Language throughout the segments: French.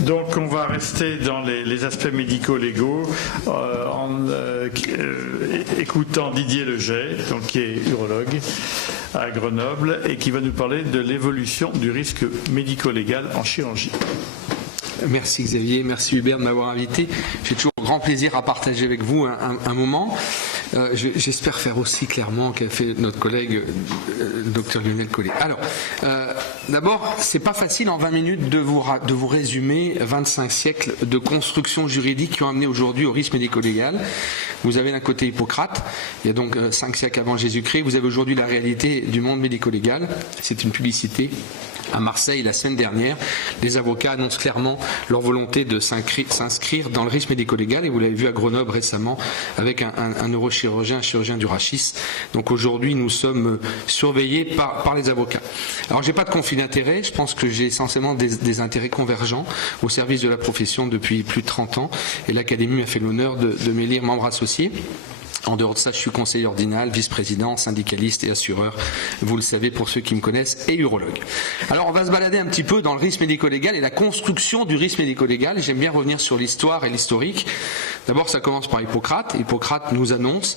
Donc on va rester dans les aspects médico-légaux en écoutant Didier Leget, donc, qui est urologue à Grenoble et qui va nous parler de l'évolution du risque médico-légal en chirurgie. Merci Xavier, merci Hubert de m'avoir invité. J'ai toujours grand plaisir à partager avec vous un moment. J'espère faire aussi clairement qu'a fait notre collègue Dr Lionel Collet. Alors, d'abord, c'est pas facile en 20 minutes de vous résumer 25 siècles de construction juridique qui ont amené aujourd'hui au risque médico-légal. Vous avez d'un côté Hippocrate, il y a donc 5 siècles avant Jésus-Christ. Vous avez aujourd'hui la réalité du monde médico-légal. C'est une publicité. À Marseille, la semaine dernière, les avocats annoncent clairement leur volonté de s'inscrire dans le risque médico-légal, et vous l'avez vu à Grenoble récemment avec un neurochirurgien, un chirurgien du rachis. Donc aujourd'hui, nous sommes surveillés par les avocats. Alors j'ai pas de conflit d'intérêts, je pense que j'ai essentiellement des intérêts convergents au service de la profession depuis plus de 30 ans, et l'Académie m'a fait l'honneur de m'élire membre associé. En dehors de ça, je suis conseiller ordinal, vice-président, syndicaliste et assureur, vous le savez pour ceux qui me connaissent, et urologue. Alors on va se balader un petit peu dans le risque médico-légal et la construction du risque médico-légal. J'aime bien revenir sur l'histoire et l'historique. D'abord, ça commence par Hippocrate. Hippocrate nous annonce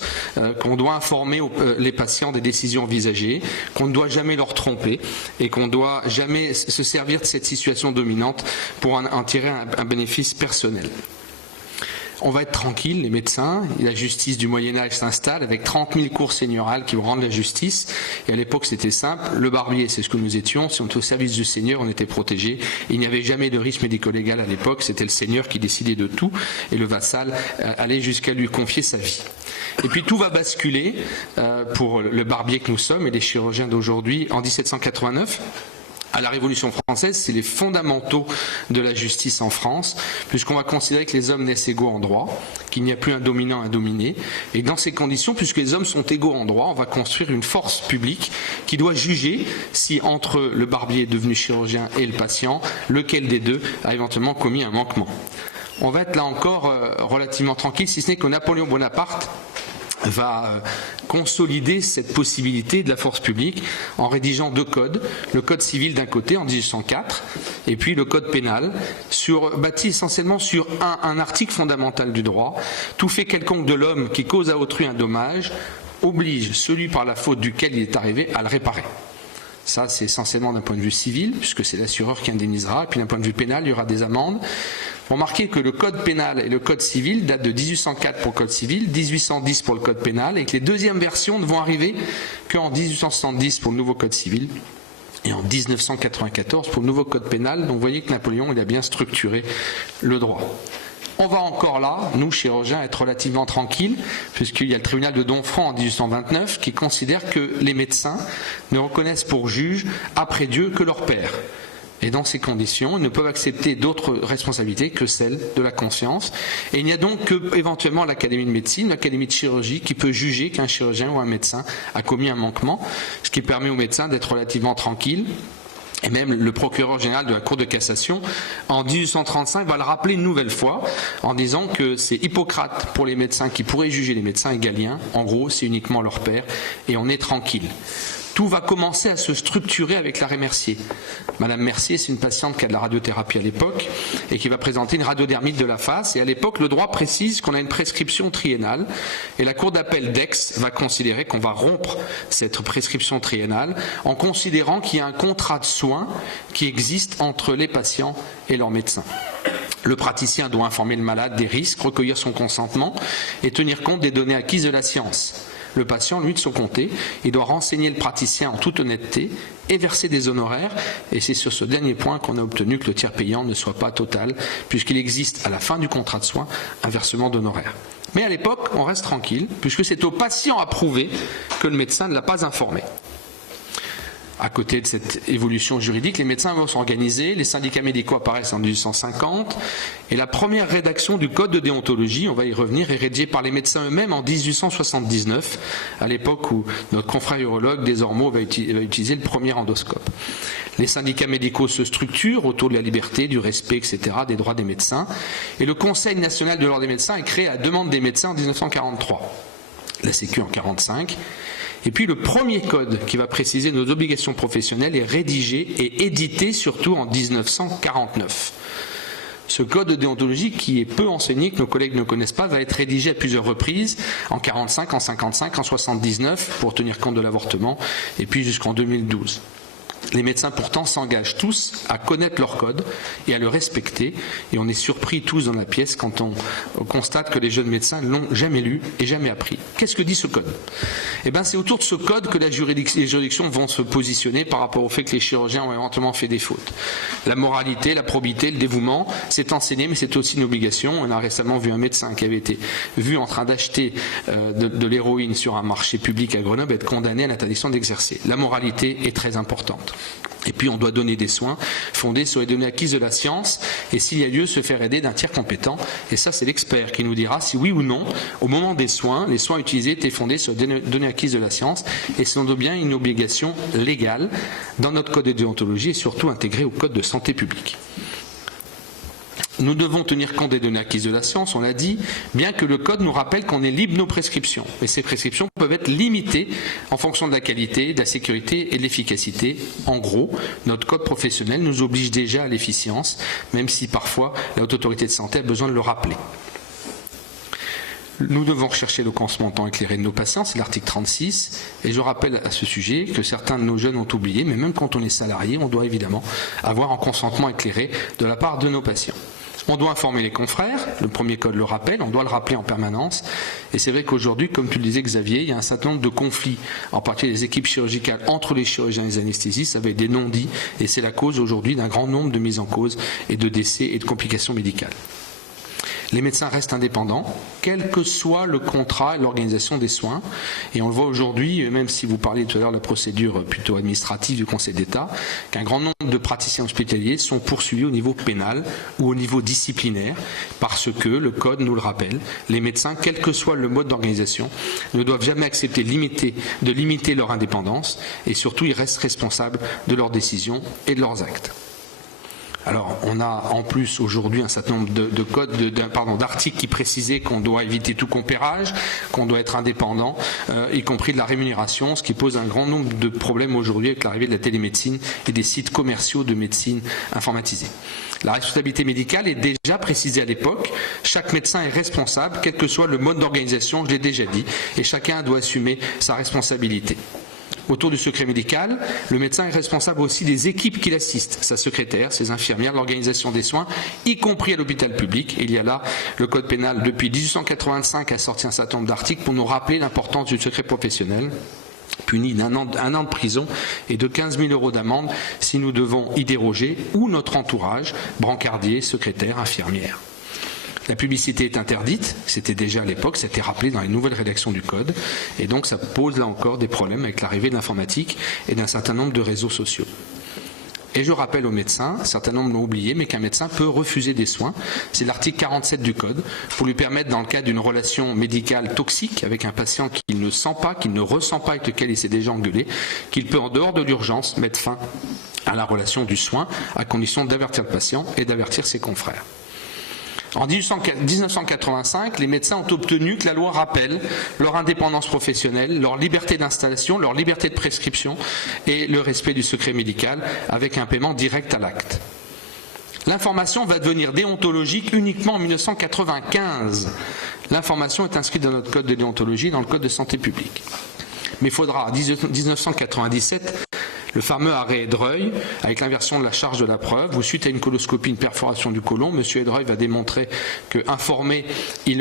qu'on doit informer les patients des décisions envisagées, qu'on ne doit jamais leur tromper et qu'on ne doit jamais se servir de cette situation dominante pour en tirer un bénéfice personnel. On va être tranquille, les médecins, la justice du Moyen-Âge s'installe avec 30 000 cours seigneurales qui vont rendre la justice. Et à l'époque, c'était simple. Le barbier, c'est ce que nous étions. Si on était au service du Seigneur, on était protégé. Il n'y avait jamais de risque médico-légal à l'époque. C'était le Seigneur qui décidait de tout. Et le vassal allait jusqu'à lui confier sa vie. Et puis tout va basculer pour le barbier que nous sommes et les chirurgiens d'aujourd'hui en 1789. À la Révolution française, c'est les fondamentaux de la justice en France, puisqu'on va considérer que les hommes naissent égaux en droit, qu'il n'y a plus un dominant, un dominé. Et dans ces conditions, puisque les hommes sont égaux en droit, on va construire une force publique qui doit juger si entre le barbier devenu chirurgien et le patient, lequel des deux a éventuellement commis un manquement. On va être là encore relativement tranquille, si ce n'est que Napoléon Bonaparte va consolider cette possibilité de la force publique en rédigeant 2 codes, le code civil d'un côté en 1804 et puis le code pénal, bâti essentiellement sur un article fondamental du droit. Tout fait quelconque de l'homme qui cause à autrui un dommage oblige celui par la faute duquel il est arrivé à le réparer. Ça, c'est essentiellement d'un point de vue civil, puisque c'est l'assureur qui indemnisera. Et puis d'un point de vue pénal, il y aura des amendes. Remarquez que le code pénal et le code civil datent de 1804 pour le code civil, 1810 pour le code pénal, et que les deuxièmes versions ne vont arriver qu'en 1870 pour le nouveau code civil et en 1994 pour le nouveau code pénal. Donc vous voyez que Napoléon, il a bien structuré le droit. On va encore là, nous chirurgiens, être relativement tranquilles, puisqu'il y a le tribunal de Domfront en 1829 qui considère que les médecins ne reconnaissent pour juge après Dieu que leur père. Et dans ces conditions, ils ne peuvent accepter d'autres responsabilités que celle de la conscience. Et il n'y a donc que éventuellement l'Académie de médecine, l'Académie de chirurgie qui peut juger qu'un chirurgien ou un médecin a commis un manquement, ce qui permet aux médecins d'être relativement tranquilles. Et même le procureur général de la Cour de cassation, en 1835, va le rappeler une nouvelle fois en disant que c'est Hippocrate pour les médecins qui pourrait juger les médecins et Galien. En gros, c'est uniquement leur père et on est tranquille. Tout va commencer à se structurer avec l'arrêt Mercier. Madame Mercier, c'est une patiente qui a de la radiothérapie à l'époque et qui va présenter une radiodermite de la face. Et à l'époque, le droit précise qu'on a une prescription triennale. Et la Cour d'appel d'Aix va considérer qu'on va rompre cette prescription triennale en considérant qu'il y a un contrat de soins qui existe entre les patients et leurs médecins. Le praticien doit informer le malade des risques, recueillir son consentement et tenir compte des données acquises de la science. Le patient, lui, de son côté, il doit renseigner le praticien en toute honnêteté et verser des honoraires. Et c'est sur ce dernier point qu'on a obtenu que le tiers payant ne soit pas total, puisqu'il existe à la fin du contrat de soins un versement d'honoraires. Mais à l'époque, on reste tranquille, puisque c'est au patient à prouver que le médecin ne l'a pas informé. À côté de cette évolution juridique, les médecins vont s'organiser, les syndicats médicaux apparaissent en 1850, et la première rédaction du code de déontologie, on va y revenir, est rédigée par les médecins eux-mêmes en 1879, à l'époque où notre confrère urologue des Ormeaux va utiliser le premier endoscope. Les syndicats médicaux se structurent autour de la liberté, du respect, etc., des droits des médecins, et le Conseil national de l'ordre des médecins est créé à la demande des médecins en 1943, la Sécu en 1945. Et puis le premier code qui va préciser nos obligations professionnelles est rédigé et édité surtout en 1949. Ce code de déontologie, qui est peu enseigné, que nos collègues ne connaissent pas, va être rédigé à plusieurs reprises, en 45, en 55, en 79, pour tenir compte de l'avortement, et puis jusqu'en 2012. Les médecins pourtant s'engagent tous à connaître leur code et à le respecter, et on est surpris tous dans la pièce quand on constate que les jeunes médecins ne l'ont jamais lu et jamais appris. Qu'est-ce que dit ce code? Eh bien, c'est autour de ce code que les juridictions vont se positionner par rapport au fait que les chirurgiens ont éventuellement fait des fautes. La moralité, la probité, le dévouement, c'est enseigné, mais c'est aussi une obligation. On a récemment vu un médecin qui avait été vu en train d'acheter de l'héroïne sur un marché public à Grenoble être condamné à l'interdiction d'exercer. La moralité est très importante. Et puis on doit donner des soins fondés sur les données acquises de la science, et s'il y a lieu, se faire aider d'un tiers compétent. Et ça, c'est l'expert qui nous dira si oui ou non, au moment des soins, les soins utilisés étaient fondés sur les données acquises de la science, et c'est donc bien une obligation légale dans notre code de déontologie et surtout intégrée au code de santé publique. Nous devons tenir compte des données acquises de la science, on l'a dit, bien que le code nous rappelle qu'on est libre de nos prescriptions. Et ces prescriptions peuvent être limitées en fonction de la qualité, de la sécurité et de l'efficacité. En gros, notre code professionnel nous oblige déjà à l'efficience, même si parfois la Haute Autorité de Santé a besoin de le rappeler. Nous devons rechercher le consentement éclairé de nos patients, c'est l'article 36, et je rappelle à ce sujet que certains de nos jeunes ont oublié, mais même quand on est salarié, on doit évidemment avoir un consentement éclairé de la part de nos patients. On doit informer les confrères, le premier code le rappelle, on doit le rappeler en permanence. Et c'est vrai qu'aujourd'hui, comme tu le disais Xavier, il y a un certain nombre de conflits, en particulier les équipes chirurgicales entre les chirurgiens et les anesthésistes, avec des non-dits, et c'est la cause aujourd'hui d'un grand nombre de mises en cause et de décès et de complications médicales. Les médecins restent indépendants, quel que soit le contrat et l'organisation des soins. Et on le voit aujourd'hui, même si vous parliez tout à l'heure de la procédure plutôt administrative du Conseil d'État, qu'un grand nombre de praticiens hospitaliers sont poursuivis au niveau pénal ou au niveau disciplinaire, parce que le Code nous le rappelle, les médecins, quel que soit le mode d'organisation, ne doivent jamais accepter de limiter leur indépendance, et surtout ils restent responsables de leurs décisions et de leurs actes. Alors, on a en plus aujourd'hui un certain nombre d'articles qui précisaient qu'on doit éviter tout compérage, qu'on doit être indépendant, y compris de la rémunération, ce qui pose un grand nombre de problèmes aujourd'hui avec l'arrivée de la télémédecine et des sites commerciaux de médecine informatisés. La responsabilité médicale est déjà précisée à l'époque. Chaque médecin est responsable, quel que soit le mode d'organisation, je l'ai déjà dit, et chacun doit assumer sa responsabilité. Autour du secret médical, le médecin est responsable aussi des équipes qui l'assistent, sa secrétaire, ses infirmières, l'organisation des soins, y compris à l'hôpital public. Il y a là, le Code pénal, depuis 1885, a sorti un certain nombre d'articles pour nous rappeler l'importance du secret professionnel, puni d'un an de prison et de 15 000 € d'amende si nous devons y déroger, ou notre entourage, brancardier, secrétaire, infirmière. La publicité est interdite, c'était déjà à l'époque, c'était rappelé dans les nouvelles rédactions du Code, et donc ça pose là encore des problèmes avec l'arrivée de l'informatique et d'un certain nombre de réseaux sociaux. Et je rappelle aux médecins, certains nombres l'ont oublié, mais qu'un médecin peut refuser des soins. C'est l'article 47 du Code, pour lui permettre, dans le cadre d'une relation médicale toxique avec un patient qu'il ne sent pas, qu'il ne ressent pas, avec lequel il s'est déjà engueulé, qu'il peut, en dehors de l'urgence, mettre fin à la relation du soin, à condition d'avertir le patient et d'avertir ses confrères. En 1985, les médecins ont obtenu que la loi rappelle leur indépendance professionnelle, leur liberté d'installation, leur liberté de prescription et le respect du secret médical avec un paiement direct à l'acte. L'information va devenir déontologique uniquement en 1995. L'information est inscrite dans notre code de déontologie, dans le code de santé publique. Mais il faudra, en 1997, le fameux arrêt Edreuil, avec l'inversion de la charge de la preuve, où suite à une coloscopie, une perforation du côlon, M. Edreuil va démontrer qu'informé, il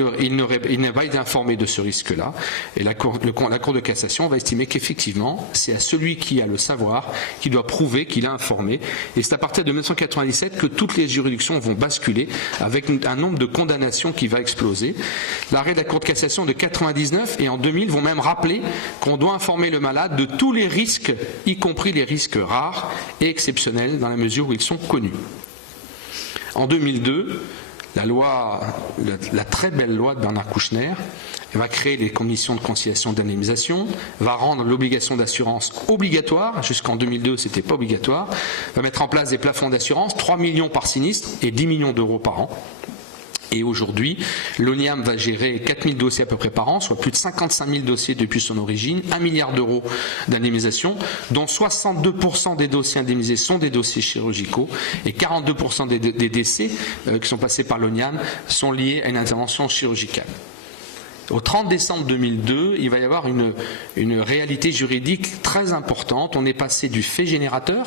n'a pas été informé de ce risque-là. Et la Cour de cassation va estimer qu'effectivement, c'est à celui qui a le savoir qui doit prouver qu'il a informé. Et c'est à partir de 1997 que toutes les juridictions vont basculer, avec un nombre de condamnations qui va exploser. L'arrêt de la Cour de cassation de 1999 et en 2000 vont même rappeler qu'on doit informer le malade de tous les risques, y compris les risques rares et exceptionnels dans la mesure où ils sont connus. En 2002, la très belle loi de Bernard Kouchner va créer les commissions de conciliation d'indemnisation, va rendre l'obligation d'assurance obligatoire, jusqu'en 2002 c'était pas obligatoire, va mettre en place des plafonds d'assurance, 3 millions par sinistre et 10 millions d'euros par an. Et aujourd'hui, l'ONIAM va gérer 4000 dossiers à peu près par an, soit plus de 55 000 dossiers depuis son origine, 1 milliard d'euros d'indemnisation, dont 62% des dossiers indemnisés sont des dossiers chirurgicaux et 42% des décès qui sont passés par l'ONIAM sont liés à une intervention chirurgicale. Au 30 décembre 2002, il va y avoir une réalité juridique très importante. On est passé du fait générateur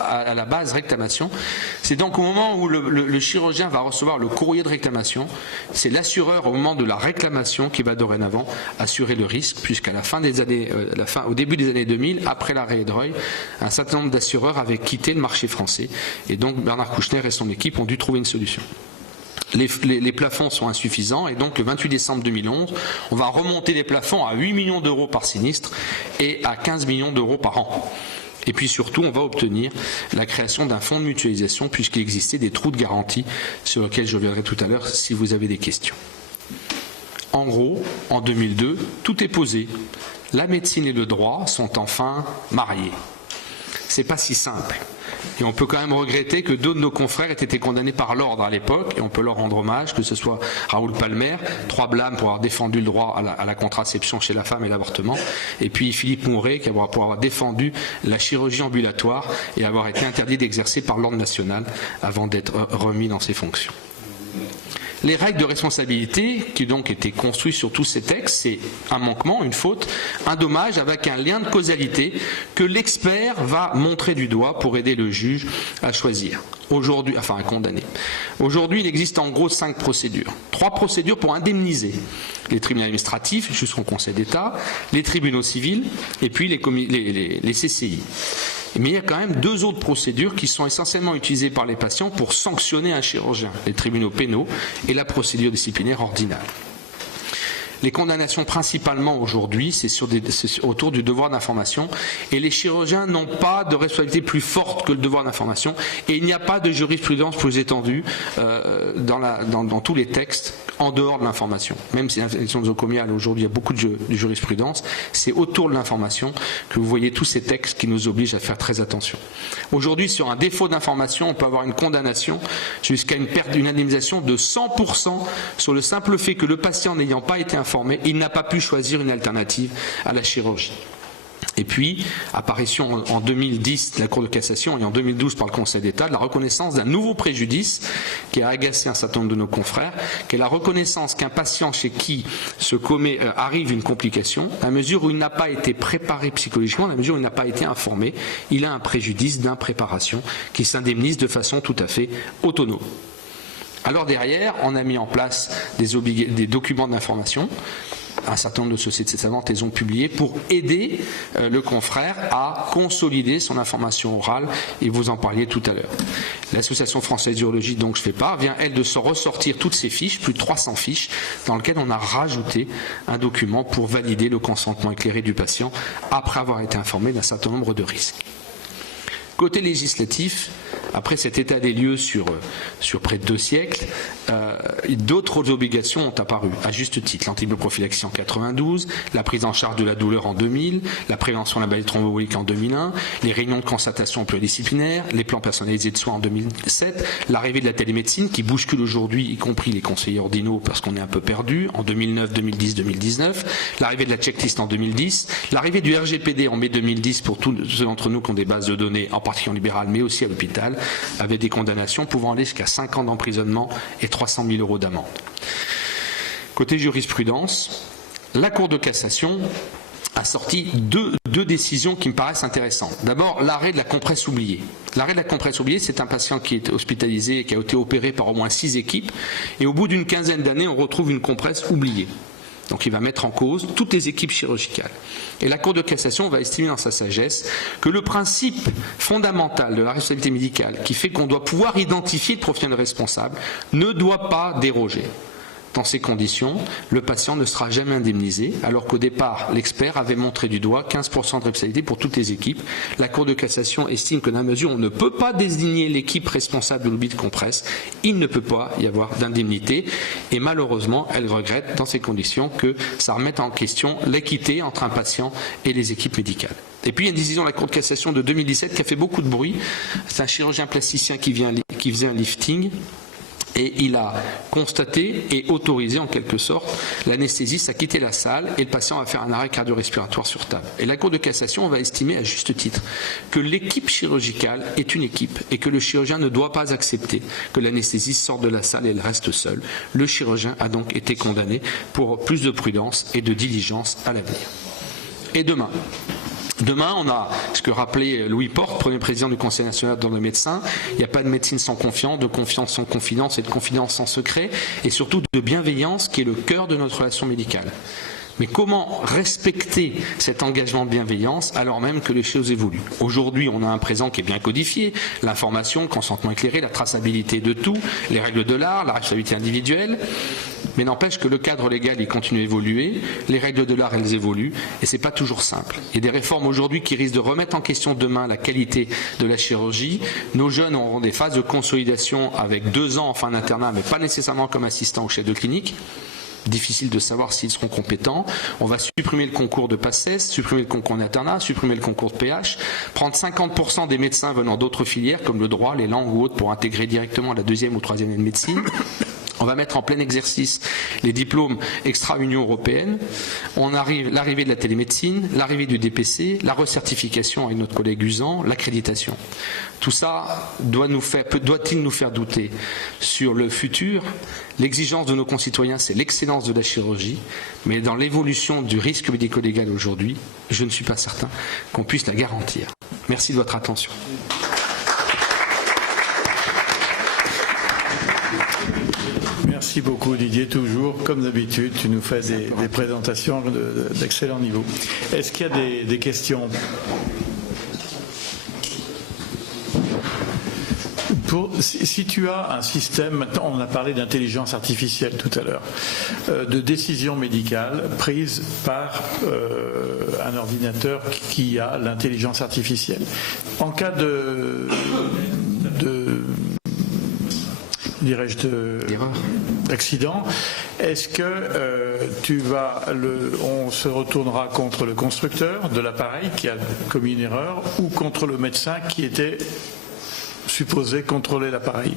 à la base réclamation. C'est donc au moment où le chirurgien va recevoir le courrier de réclamation, c'est l'assureur au moment de la réclamation qui va dorénavant assurer le risque, puisqu'à la fin des années, au début des années 2000, après l'arrêt Edreuil, un certain nombre d'assureurs avaient quitté le marché français. Et donc Bernard Kouchner et son équipe ont dû trouver une solution. Les plafonds sont insuffisants et donc le 28 décembre 2011, on va remonter les plafonds à 8 millions d'euros par sinistre et à 15 millions d'euros par an. Et puis surtout, on va obtenir la création d'un fonds de mutualisation puisqu'il existait des trous de garantie sur lesquels je reviendrai tout à l'heure si vous avez des questions. En gros, en 2002, tout est posé. La médecine et le droit sont enfin mariés. C'est pas si simple. Et on peut quand même regretter que deux de nos confrères aient été condamnés par l'ordre à l'époque, et on peut leur rendre hommage, que ce soit Raoul Palmer, 3 blâmes pour avoir défendu le droit à la contraception chez la femme et l'avortement, et puis Philippe Mouret pour avoir défendu la chirurgie ambulatoire et avoir été interdit d'exercer par l'ordre national avant d'être remis dans ses fonctions. Les règles de responsabilité qui donc étaient construites sur tous ces textes, c'est un manquement, une faute, un dommage avec un lien de causalité que l'expert va montrer du doigt pour aider le juge à choisir. Aujourd'hui, enfin à condamner. Aujourd'hui, il existe en gros 5 procédures. 3 procédures pour indemniser les tribunaux administratifs jusqu'au Conseil d'État, les tribunaux civils et puis les CCI. Mais il y a quand même 2 autres procédures qui sont essentiellement utilisées par les patients pour sanctionner un chirurgien, les tribunaux pénaux et la procédure disciplinaire ordinale. Les condamnations principalement aujourd'hui, c'est autour du devoir d'information et les chirurgiens n'ont pas de responsabilité plus forte que le devoir d'information et il n'y a pas de jurisprudence plus étendue dans tous les textes en dehors de l'information. Même si l'interdiction nosocomiale aujourd'hui il y a beaucoup de jurisprudence, c'est autour de l'information que vous voyez tous ces textes qui nous obligent à faire très attention. Aujourd'hui, sur un défaut d'information, on peut avoir une condamnation jusqu'à une indemnisation de 100% sur le simple fait que le patient n'ayant pas été informé, il n'a pas pu choisir une alternative à la chirurgie. Et puis, apparition en 2010 de la Cour de cassation et en 2012 par le Conseil d'État de la reconnaissance d'un nouveau préjudice qui a agacé un certain nombre de nos confrères, qui est la reconnaissance qu'un patient chez qui arrive une complication, à mesure où il n'a pas été préparé psychologiquement, à mesure où il n'a pas été informé, il a un préjudice d'impréparation qui s'indemnise de façon tout à fait autonome. Alors derrière, on a mis en place des documents d'information. Un certain nombre de sociétés savantes les ont publiés pour aider le confrère à consolider son information orale, et vous en parliez tout à l'heure. L'Association française d'urologie, donc je fais part, vient elle de se ressortir toutes ces fiches, plus de 300 fiches, dans lesquelles on a rajouté un document pour valider le consentement éclairé du patient après avoir été informé d'un certain nombre de risques. Côté législatif, après cet état des lieux sur près de 2 siècles, d'autres obligations ont apparu, à juste titre. L'antibioprophylaxie en 92, la prise en charge de la douleur en 2000, la prévention de la maladie thromboembolique en 2001, les réunions de concertation pluridisciplinaires, les plans personnalisés de soins en 2007, l'arrivée de la télémédecine qui bouscule aujourd'hui, y compris les conseillers ordinaux parce qu'on est un peu perdu, en 2009, 2010, 2019, l'arrivée de la checklist en 2010, l'arrivée du RGPD en mai 2010 pour tous ceux d'entre nous qui ont des bases de données, en particulier en libéral, mais aussi à l'hôpital, avec des condamnations pouvant aller jusqu'à 5 ans d'emprisonnement et 300 000 euros d'amende. Côté jurisprudence, la Cour de cassation a sorti deux décisions qui me paraissent intéressantes. D'abord, l'arrêt de la compresse oubliée. L'arrêt de la compresse oubliée, c'est un patient qui est hospitalisé et qui a été opéré par au moins 6 équipes, et au bout d'une quinzaine d'années, on retrouve une compresse oubliée. Donc il va mettre en cause toutes les équipes chirurgicales. Et la Cour de cassation va estimer dans sa sagesse que le principe fondamental de la responsabilité médicale, qui fait qu'on doit pouvoir identifier le professionnel responsable, ne doit pas déroger. Dans ces conditions, le patient ne sera jamais indemnisé, alors qu'au départ, l'expert avait montré du doigt 15% de responsabilité pour toutes les équipes. La Cour de cassation estime que dans la mesure où on ne peut pas désigner l'équipe responsable de l'oubli de compresse, il ne peut pas y avoir d'indemnité. Et malheureusement, elle regrette dans ces conditions que ça remette en question l'équité entre un patient et les équipes médicales. Et puis il y a une décision de la Cour de cassation de 2017 qui a fait beaucoup de bruit. C'est un chirurgien plasticien qui faisait un lifting Et il a constaté et autorisé en quelque sorte l'anesthésiste à quitter la salle et le patient va faire un arrêt cardio-respiratoire sur table. Et la Cour de cassation va estimer à juste titre que l'équipe chirurgicale est une équipe et que le chirurgien ne doit pas accepter que l'anesthésiste sorte de la salle et elle reste seule. Le chirurgien a donc été condamné pour plus de prudence et de diligence à l'avenir. Et demain, on a ce que rappelait Louis Porte, premier président du Conseil national d'ordre de médecins. Il n'y a pas de médecine sans confiance, de confiance sans confidence et de confidence sans secret, et surtout de bienveillance qui est le cœur de notre relation médicale. Mais comment respecter cet engagement de bienveillance alors même que les choses évoluent? Aujourd'hui, on a un présent qui est bien codifié, l'information, le consentement éclairé, la traçabilité de tout, les règles de l'art, la responsabilité individuelle. Mais n'empêche que le cadre légal, il continue à évoluer, les règles de l'art, elles évoluent, et c'est pas toujours simple. Il y a des réformes aujourd'hui qui risquent de remettre en question demain la qualité de la chirurgie. Nos jeunes auront des phases de consolidation avec 2 ans en fin d'internat, mais pas nécessairement comme assistant ou chef de clinique. Difficile de savoir s'ils seront compétents. On va supprimer le concours de PACES, supprimer le concours d'internat, supprimer le concours de PH, prendre 50% des médecins venant d'autres filières comme le droit, les langues ou autres pour intégrer directement la 2e ou 3e année de médecine. On va mettre en plein exercice les diplômes extra-Union européenne. On arrive l'arrivée de la télémédecine, l'arrivée du DPC, la recertification avec notre collègue Usan, l'accréditation. Tout ça doit-il nous faire douter sur le futur? L'exigence de nos concitoyens, c'est l'excellence de la chirurgie, mais dans l'évolution du risque médico-légal aujourd'hui, je ne suis pas certain qu'on puisse la garantir. Merci de votre attention. Merci beaucoup Didier, toujours comme d'habitude, tu nous fais des présentations d'excellent niveau. Est-ce qu'il y a des questions? Si tu as un système, maintenant on a parlé d'intelligence artificielle tout à l'heure, de décision médicale prise par un ordinateur qui a l'intelligence artificielle. En cas d'accident, est-ce que on se retournera contre le constructeur de l'appareil qui a commis une erreur ou contre le médecin qui était supposé contrôler l'appareil?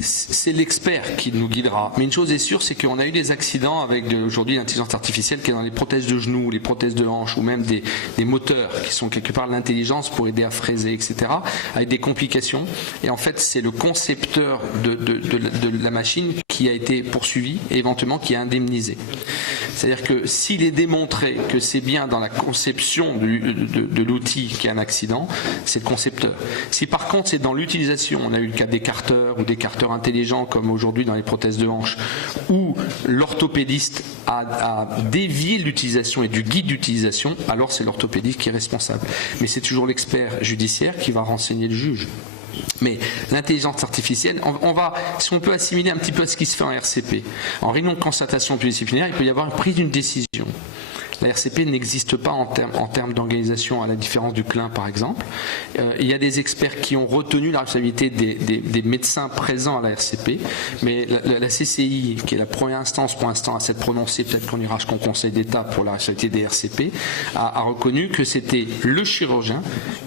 C'est l'expert qui nous guidera. Mais une chose est sûre, c'est qu'on a eu des accidents avec aujourd'hui l'intelligence artificielle qui est dans les prothèses de genoux, les prothèses de hanche ou même des moteurs qui sont quelque part l'intelligence pour aider à fraiser, etc. avec des complications. Et en fait, c'est le concepteur de la machine qui a été poursuivi et éventuellement qui a indemnisé. C'est-à-dire que s'il est démontré que c'est bien dans la conception de l'outil qu'il y a un accident, c'est le concepteur. Si par contre c'est dans l'utilisation, on a eu le cas d'écarteurs ou d'écarteurs intelligents comme aujourd'hui dans les prothèses de hanche, où l'orthopédiste a dévié l'utilisation et du guide d'utilisation, alors c'est l'orthopédiste qui est responsable. Mais c'est toujours l'expert judiciaire qui va renseigner le juge. Mais l'intelligence artificielle, si on peut assimiler un petit peu à ce qui se fait en RCP, en réunion de constatation pluridisciplinaire, il peut y avoir une prise d'une décision. La RCP n'existe pas en termes d'organisation, à la différence du CLIN par exemple. Il y a des experts qui ont retenu la responsabilité des médecins présents à la RCP, mais la CCI, qui est la première instance pour l'instant à s'être prononcée, peut-être qu'on ira jusqu'au Conseil d'État pour la responsabilité des RCP, a reconnu que c'était le chirurgien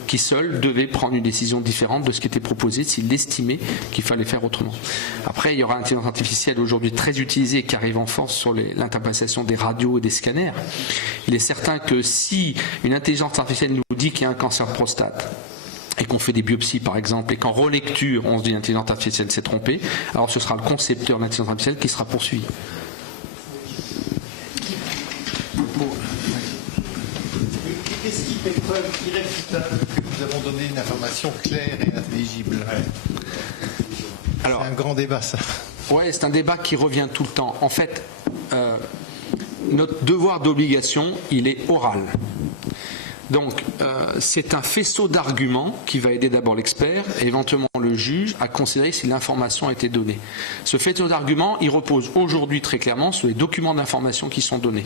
qui seul devait prendre une décision différente de ce qui était proposé s'il estimait qu'il fallait faire autrement. Après, il y aura l'intelligence artificielle aujourd'hui très utilisée qui arrive en force sur l'interprétation des radios et des scanners. Il est certain que si une intelligence artificielle nous dit qu'il y a un cancer de prostate et qu'on fait des biopsies par exemple et qu'en relecture on se dit l'intelligence artificielle s'est trompée, alors ce sera le concepteur de l'intelligence artificielle qui sera poursuivi. Qu'est-ce qui fait preuve irréfutable que nous avons donné une information claire et intelligible? C'est un grand débat ça. Oui, c'est un débat qui revient tout le temps. En fait, notre devoir d'obligation, il est oral. Donc, c'est un faisceau d'arguments qui va aider d'abord l'expert et éventuellement le juge à considérer si l'information a été donnée. Ce faisceau d'arguments, il repose aujourd'hui très clairement sur les documents d'information qui sont donnés,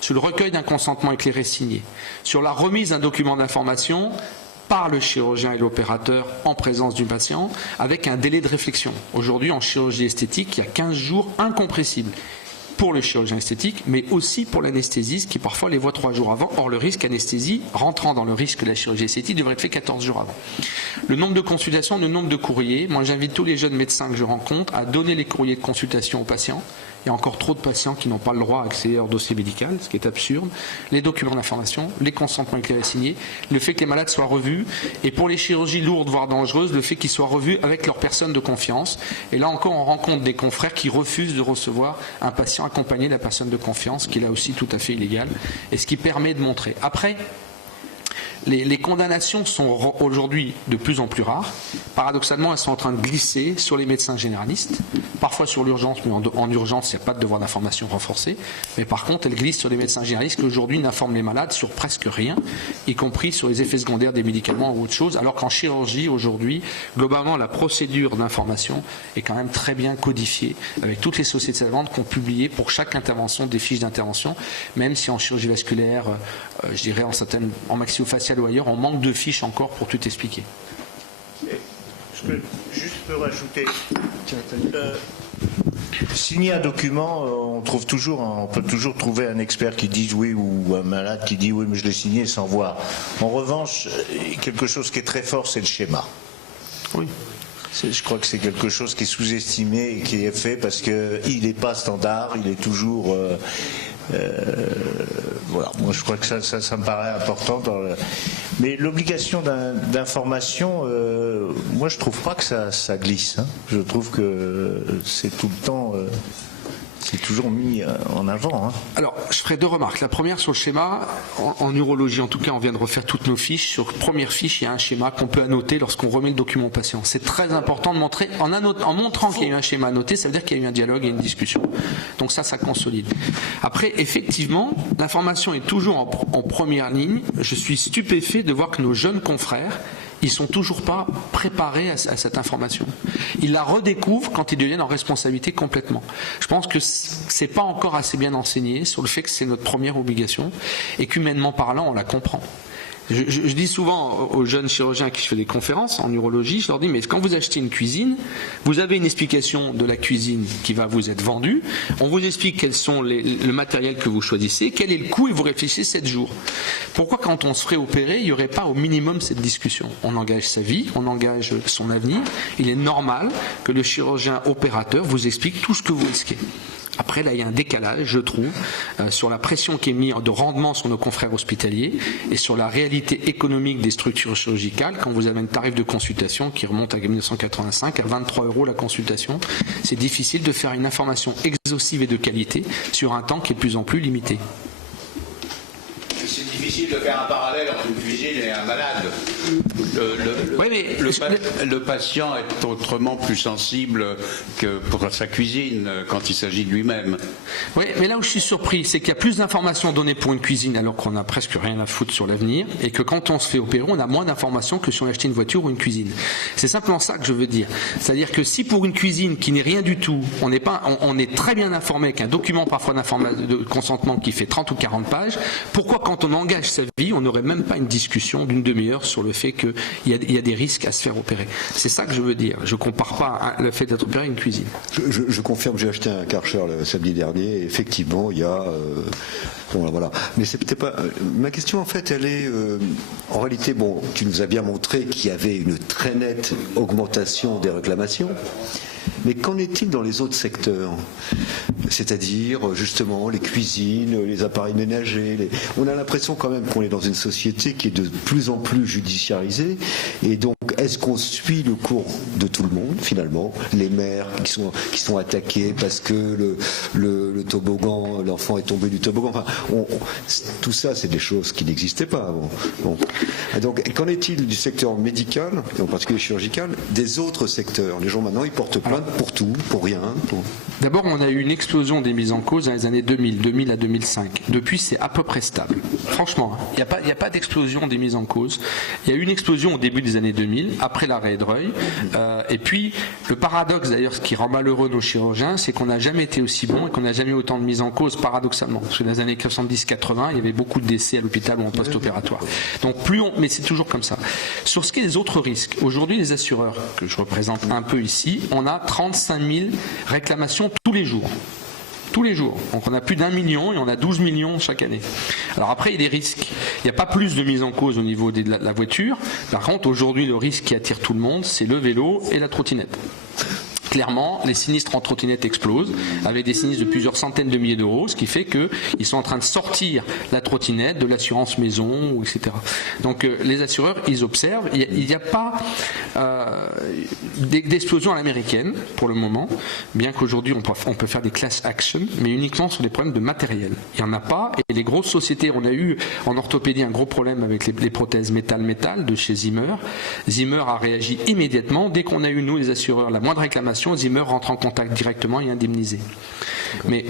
sur le recueil d'un consentement éclairé signé, sur la remise d'un document d'information par le chirurgien et l'opérateur en présence du patient avec un délai de réflexion. Aujourd'hui, en chirurgie esthétique, il y a 15 jours incompressibles. pour le chirurgien esthétique, mais aussi pour l'anesthésiste qui parfois les voit 3 jours avant. Or, le risque anesthésie, rentrant dans le risque de la chirurgie esthétique, devrait être fait 14 jours avant. Le nombre de consultations, le nombre de courriers. Moi, j'invite tous les jeunes médecins que je rencontre à donner les courriers de consultation aux patients. Il y a encore trop de patients qui n'ont pas le droit à accéder à leur dossier médical, ce qui est absurde. Les documents d'information, les consentements éclairés signés, le fait que les malades soient revus, et pour les chirurgies lourdes, voire dangereuses, le fait qu'ils soient revus avec leur personne de confiance. Et là encore, on rencontre des confrères qui refusent de recevoir un patient accompagné de la personne de confiance, qui est là aussi tout à fait illégal, et ce qui permet de montrer. Après, les condamnations sont aujourd'hui de plus en plus rares. Paradoxalement, elles sont en train de glisser sur les médecins généralistes, parfois sur l'urgence, mais en urgence, il n'y a pas de devoir d'information renforcé. Mais par contre, elles glissent sur les médecins généralistes qui aujourd'hui n'informent les malades sur presque rien, y compris sur les effets secondaires des médicaments ou autre chose, alors qu'en chirurgie, aujourd'hui, globalement, la procédure d'information est quand même très bien codifiée, avec toutes les sociétés savantes qui ont publié pour chaque intervention des fiches d'intervention, même si en chirurgie vasculaire, je dirais en maxillofacial ou ailleurs, on manque de fiches encore pour tout expliquer. Je peux juste rajouter. Signer un document, on peut toujours trouver un expert qui dit oui ou un malade qui dit oui, mais je l'ai signé sans voir. En revanche, quelque chose qui est très fort, c'est le schéma. Oui. Je crois que c'est quelque chose qui est sous-estimé et qui est fait parce qu'il n'est pas standard, il est toujours. Voilà, moi je crois que ça me paraît important. Mais l'obligation d'information, moi je trouve pas que ça glisse. Hein. Je trouve que c'est tout le temps. C'est toujours mis en avant. Hein. Alors, je ferai 2 remarques. La première sur le schéma, en urologie en tout cas, on vient de refaire toutes nos fiches. Sur première fiche, il y a un schéma qu'on peut annoter lorsqu'on remet le document au patient. C'est très important de montrer, en montrant qu'il y a eu un schéma annoté, ça veut dire qu'il y a eu un dialogue et une discussion. Donc ça consolide. Après, effectivement, l'information est toujours en première ligne. Je suis stupéfait de voir que nos jeunes confrères, ils sont toujours pas préparés à cette information. Ils la redécouvrent quand ils deviennent en responsabilité complètement. Je pense que c'est pas encore assez bien enseigné sur le fait que c'est notre première obligation et qu'humainement parlant, on la comprend. Je dis souvent aux jeunes chirurgiens à qui je fais des conférences en urologie, je leur dis, mais quand vous achetez une cuisine, vous avez une explication de la cuisine qui va vous être vendue, on vous explique quels sont le matériel que vous choisissez, quel est le coût, et vous réfléchissez 7 jours. Pourquoi quand on se ferait opérer, il n'y aurait pas au minimum cette discussion? On engage sa vie, on engage son avenir, il est normal que le chirurgien opérateur vous explique tout ce que vous risquez. Après, là, il y a un décalage, je trouve, sur la pression qui est mise de rendement sur nos confrères hospitaliers et sur la réalité économique des structures chirurgicales. Quand vous avez un tarif de consultation qui remonte à 1985 à 23 € la consultation, c'est difficile de faire une information exhaustive et de qualité sur un temps qui est de plus en plus limité. C'est difficile de faire un parallèle entre une cuisine et un malade. Le patient est autrement plus sensible que pour sa cuisine quand il s'agit de lui-même. Oui, mais là où je suis surpris, c'est qu'il y a plus d'informations données pour une cuisine alors qu'on n'a presque rien à foutre sur l'avenir, et que quand on se fait opérer, on a moins d'informations que si on achetait une voiture ou une cuisine. C'est simplement ça que je veux dire. C'est-à-dire que si pour une cuisine qui n'est rien du tout, on est très bien informé avec un document parfois de consentement qui fait 30 ou 40 pages, pourquoi quand on engage sa vie, on n'aurait même pas une discussion d'une demi-heure sur le fait qu'il y a des risques à se faire opérer. C'est ça que je veux dire. Je ne compare pas le fait d'être opéré à une cuisine. Je confirme, j'ai acheté un Karcher le samedi dernier, et effectivement, il y a... voilà. Mais c'est peut-être pas... Ma question, en fait, elle est... en réalité, tu nous as bien montré qu'il y avait une très nette augmentation des réclamations. Mais qu'en est-il dans les autres secteurs? C'est-à-dire, justement, les cuisines, les appareils ménagers. On a l'impression quand même qu'on est dans une société qui est de plus en plus judiciarisée. Et donc, est-ce qu'on suit le cours de tout le monde, finalement? Les mères qui sont attaquées parce que le toboggan, l'enfant est tombé du toboggan. Enfin, tout ça, c'est des choses qui n'existaient pas avant. Bon. Donc, qu'en est-il du secteur médical, et en particulier chirurgical, des autres secteurs? Les gens, maintenant, ils portent plainte pour tout, pour rien. D'abord, on a eu une explosion des mises en cause dans les années 2000 à 2005. Depuis, c'est à peu près stable. Franchement, il n'y a pas d'explosion des mises en cause. Il y a eu une explosion au début des années 2000, après l'arrêt de Reuil. Et puis, le paradoxe d'ailleurs, ce qui rend malheureux nos chirurgiens, c'est qu'on n'a jamais été aussi bon et qu'on n'a jamais eu autant de mises en cause, paradoxalement. Parce que dans les années 70-80, il y avait beaucoup de décès à l'hôpital ou en post-opératoire. Donc, mais c'est toujours comme ça. Sur ce qui est des autres risques, aujourd'hui, les assureurs, que je représente un peu ici, on a 35 000 réclamations tous les jours. tous les jours. Donc on a plus d'1 million et on a 12 millions chaque année. Alors après, il y a des risques. Il n'y a pas plus de mise en cause au niveau de la voiture. Par contre, aujourd'hui, le risque qui attire tout le monde, c'est le vélo et la trottinette. Clairement, les sinistres en trottinette explosent, avec des sinistres de plusieurs centaines de milliers d'euros, ce qui fait qu'ils sont en train de sortir la trottinette de l'assurance maison, etc. Donc les assureurs, ils observent. Il n'y a pas d'explosion à l'américaine, pour le moment, bien qu'aujourd'hui on peut faire des class action, mais uniquement sur des problèmes de matériel. Il n'y en a pas, et les grosses sociétés, on a eu en orthopédie un gros problème avec les prothèses métal-métal de chez Zimmer. Zimmer a réagi immédiatement. Dès qu'on a eu, nous les assureurs, la moindre réclamation, Zimmer rentre en contact directement et indemnisé. Mais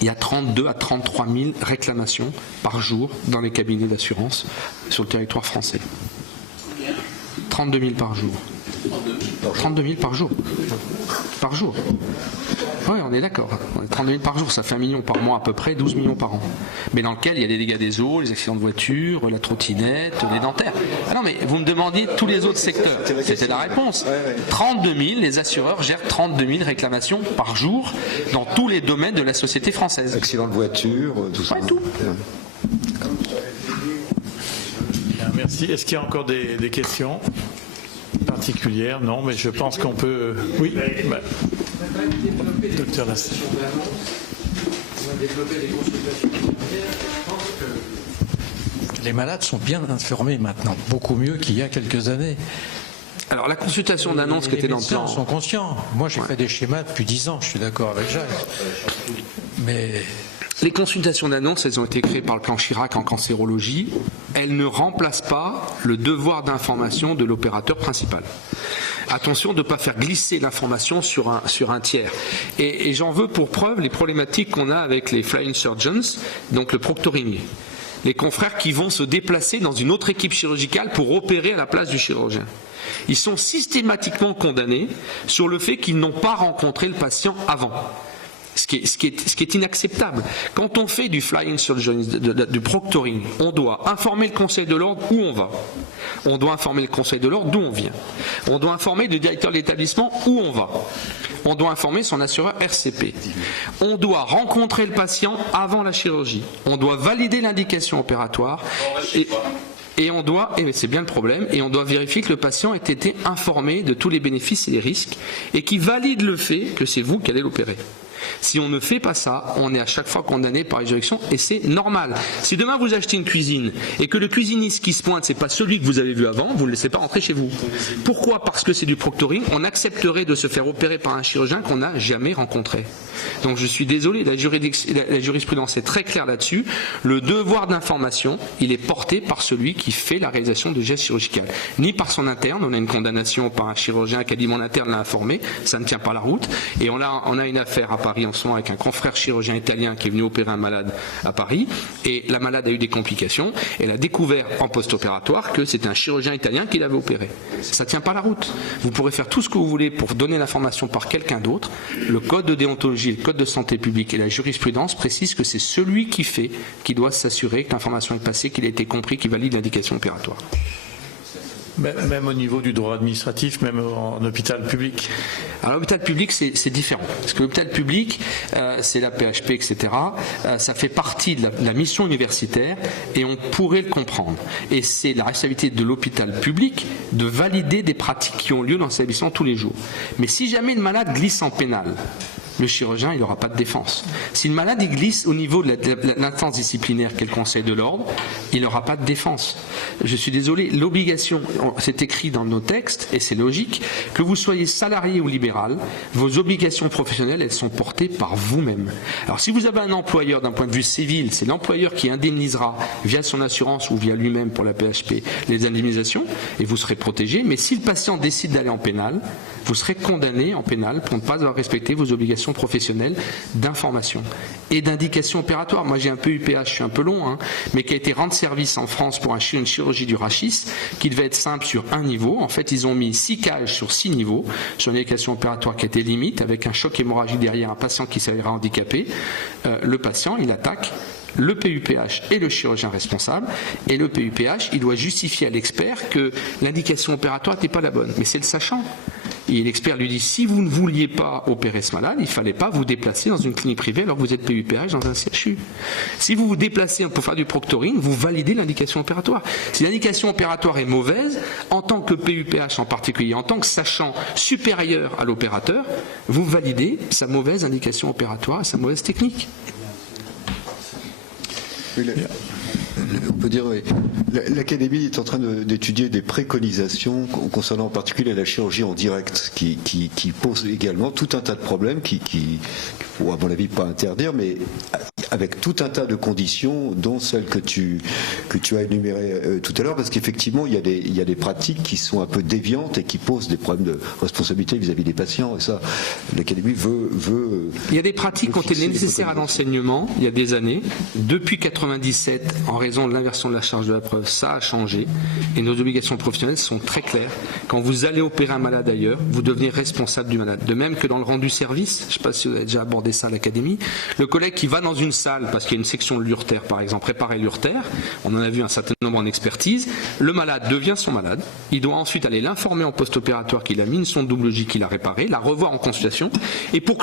il y a 32 à 33 000 réclamations par jour dans les cabinets d'assurance sur le territoire français. 32 000 par jour. 32 000 par jour. Par jour. Oui, on est d'accord. 32 000 par jour, ça fait 1 million par mois à peu près, 12 millions par an. Mais dans lequel il y a des dégâts des eaux, les accidents de voiture, la trottinette, les dentaires. Ah non, mais vous me demandiez tous les autres secteurs. C'était la réponse. 32 000, les assureurs gèrent 32 000 réclamations par jour dans tous les domaines de la société française. Accidents de voiture, tout ça. Ouais, tout. Merci. Est-ce qu'il y a encore des questions particulières? Non, mais je pense qu'on peut... Oui, docteur Lassalle. Les malades sont bien informés maintenant, beaucoup mieux qu'il y a quelques années. Alors la consultation d'annonce qui était dans le plan... Les médecins sont conscients. Moi j'ai fait des schémas depuis 10 ans, je suis d'accord avec Jacques. Mais... Les consultations d'annonce, elles ont été créées par le plan Chirac en cancérologie. Elles ne remplacent pas le devoir d'information de l'opérateur principal. Attention de ne pas faire glisser l'information sur un tiers. Et j'en veux pour preuve les problématiques qu'on a avec les flying surgeons, donc le proctoring. Les confrères qui vont se déplacer dans une autre équipe chirurgicale pour opérer à la place du chirurgien. Ils sont systématiquement condamnés sur le fait qu'ils n'ont pas rencontré le patient avant. Ce qui est inacceptable. Quand on fait du flying surgeon, du proctoring, on doit informer le conseil de l'ordre où on va. On doit informer le conseil de l'ordre d'où on vient. On doit informer le directeur de l'établissement où on va. On doit informer son assureur RCP. On doit rencontrer le patient avant la chirurgie. On doit valider l'indication opératoire. Et on doit, et c'est bien le problème, et on doit vérifier que le patient ait été informé de tous les bénéfices et les risques et qu'il valide le fait que c'est vous qui allez l'opérer. Si on ne fait pas ça, on est à chaque fois condamné par les juridictions et c'est normal. Si demain vous achetez une cuisine et que le cuisiniste qui se pointe, c'est pas celui que vous avez vu avant, vous ne le laissez pas rentrer chez vous. Pourquoi? Parce que c'est du proctoring. On accepterait de se faire opérer par un chirurgien qu'on n'a jamais rencontré. Donc je suis désolé, la jurisprudence est très claire là-dessus. Le devoir d'information, il est porté par celui qui fait la réalisation de gestes chirurgicaux. Ni par son interne, on a une condamnation par un chirurgien qui a dit mon interne l'a informé, ça ne tient pas la route. Et on a une affaire à Paris en ce moment avec un confrère chirurgien italien qui est venu opérer un malade à Paris. Et la malade a eu des complications. Elle a découvert en post-opératoire que c'était un chirurgien italien qui l'avait opéré. Ça ne tient pas la route. Vous pourrez faire tout ce que vous voulez pour donner l'information par quelqu'un d'autre. Le code de déontologie, le code de santé publique et la jurisprudence précisent que c'est celui qui fait qui doit s'assurer que l'information est passée, qu'il a été compris, qu'il valide l'indication opératoire. Même au niveau du droit administratif, même en hôpital public. Alors l'hôpital public c'est différent, parce que l'hôpital public c'est la PHP, etc. Ça fait partie de la mission universitaire et on pourrait le comprendre. Et c'est la responsabilité de l'hôpital public de valider des pratiques qui ont lieu dans ces établissements tous les jours. Mais si jamais le malade glisse en pénal, le chirurgien, il n'aura pas de défense. Si le malade il glisse au niveau de l'instance disciplinaire qu'est le conseil de l'ordre, il n'aura pas de défense. Je suis désolé, l'obligation, c'est écrit dans nos textes, et c'est logique, que vous soyez salarié ou libéral, vos obligations professionnelles, elles sont portées par vous-même. Alors si vous avez un employeur d'un point de vue civil, c'est l'employeur qui indemnisera via son assurance ou via lui-même pour la PHP les indemnisations, et vous serez protégé. Mais si le patient décide d'aller en pénal, vous serez condamné en pénal pour ne pas avoir respecté vos obligations professionnelle d'information et d'indication opératoire. Moi j'ai un peu UPH, je suis un peu long, mais qui a été rendre service en France pour une chirurgie du rachis qui devait être simple sur un niveau. En fait ils ont mis 6 cages sur 6 niveaux sur une indication opératoire qui était limite avec un choc hémorragique derrière, un patient qui s'avère handicapé. Le patient il attaque le PUPH et le chirurgien responsable, et le PUPH il doit justifier à l'expert que l'indication opératoire n'était pas la bonne, mais c'est le sachant. Et l'expert lui dit, si vous ne vouliez pas opérer ce malade, il ne fallait pas vous déplacer dans une clinique privée alors que vous êtes PUPH dans un CHU. Si vous vous déplacez pour faire du proctoring, vous validez l'indication opératoire. Si l'indication opératoire est mauvaise, en tant que PUPH en particulier, en tant que sachant supérieur à l'opérateur, vous validez sa mauvaise indication opératoire et sa mauvaise technique. Oui, on peut dire, oui. L'Académie est en train d'étudier des préconisations concernant en particulier la chirurgie en direct, qui pose également tout un tas de problèmes qu'il faut, à mon avis, pas interdire, mais avec tout un tas de conditions, dont celles que tu as énumérées tout à l'heure, parce qu'effectivement, il y a des pratiques qui sont un peu déviantes et qui posent des problèmes de responsabilité vis-à-vis des patients. Et ça, l'Académie veut. Il y a des pratiques qui ont été nécessaires à l'enseignement il y a des années. Depuis 1997, en raison de l'inversion de la charge de la preuve, ça a changé. Et nos obligations professionnelles sont très claires. Quand vous allez opérer un malade ailleurs, vous devenez responsable du malade. De même que dans le rendu service, je ne sais pas si vous avez déjà abordé ça à l'Académie, le collègue qui va dans une salle, parce qu'il y a une section de l'urtère par exemple, préparer l'urtère, on en a vu un certain nombre en expertise, le malade devient son malade, il doit ensuite aller l'informer en post-opératoire qu'il a mis une sonde double J qu'il a réparée, la revoir en consultation, et pour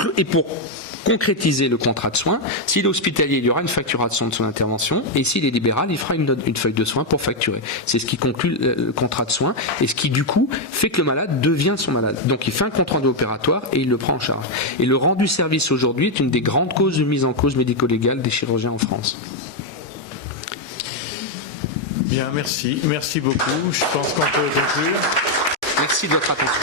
concrétiser le contrat de soins, s'il est hospitalier, il y aura une facturation de son intervention, et s'il est libéral, il fera une feuille de soins pour facturer. C'est ce qui conclut le contrat de soins, et ce qui du coup fait que le malade devient son malade. Donc il fait un compte rendu opératoire et il le prend en charge. Et le rendu service aujourd'hui est une des grandes causes de mise en cause médico-légale des chirurgiens en France. Bien, merci. Merci beaucoup. Je pense qu'on peut conclure. Merci de votre attention.